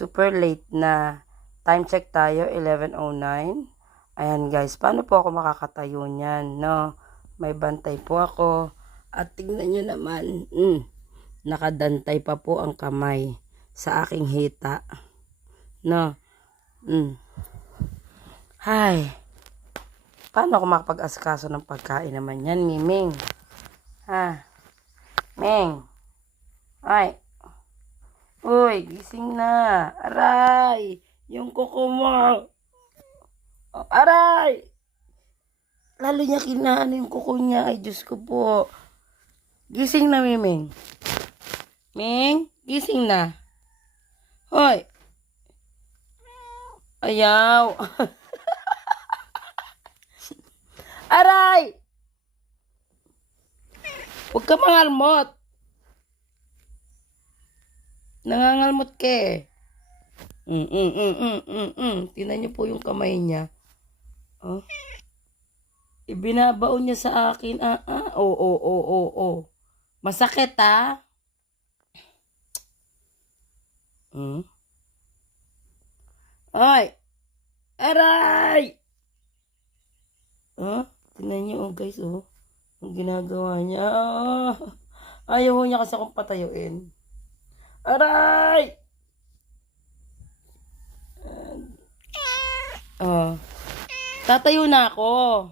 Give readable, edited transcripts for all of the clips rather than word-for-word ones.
super late na. Time check tayo, 11:09. Ayan guys, paano po ako makakatayo niyan, no? May bantay po ako. At tingnan nyo naman, nakadantay pa po ang kamay sa aking hita. No? Hay. Paano ako makapag-asikaso ng pagkain naman yan, Miming? Ha? Ming? Ay. Uy, gising na. Aray! Yung kuko mo. Oh, aray! Lalo niya kinaan yung kuko niya. Ay, Diyos ko po. Gising na, Miming. Ming? Gising na. Hoy! Ayaw. Aray! Huwag ka mangalmot. Nangangalmot ka eh. Tingnan niyo po yung kamay niya. Oh. Ibinabaon niya sa akin. Oo. Masakit ah. Ay. Aray. Tingnan niyo oh guys oh. Ang ginagawa niya. Ayaw niya kasi akong patayuin. Aray! Tatayo na ako.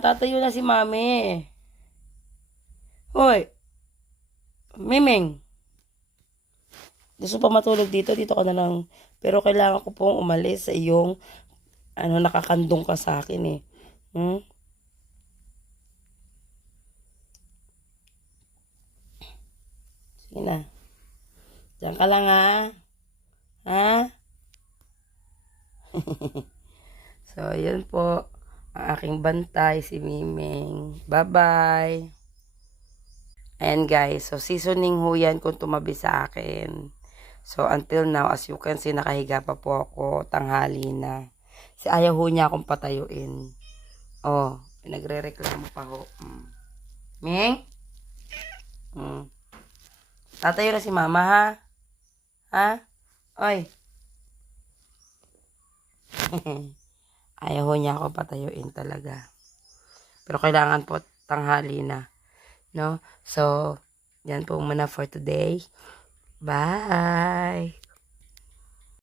Tatayo na si Mami. Hoy. Miming. Gusto pa matulog dito ka na lang. Pero kailangan ko pong umalis sa iyong nakakandong ka sa akin eh. Sige na. Diyan ka lang ha. So, yun po. Ang aking bantay, si Miming. Bye-bye. Ayan guys. So, seasoning ho yan kung tumabi sa akin. So, until now, as you can see, nakahiga pa po ako. Tanghali na. Si ayaw ho niya akong patayuin. Oh, nagre-reklamo pa ho. Ming? Tatayo na si Mama, ha? Ha? Oy. Ayaw niya ako patayuin talaga. Pero kailangan po tanghali na. No? So, yan po muna for today. Bye!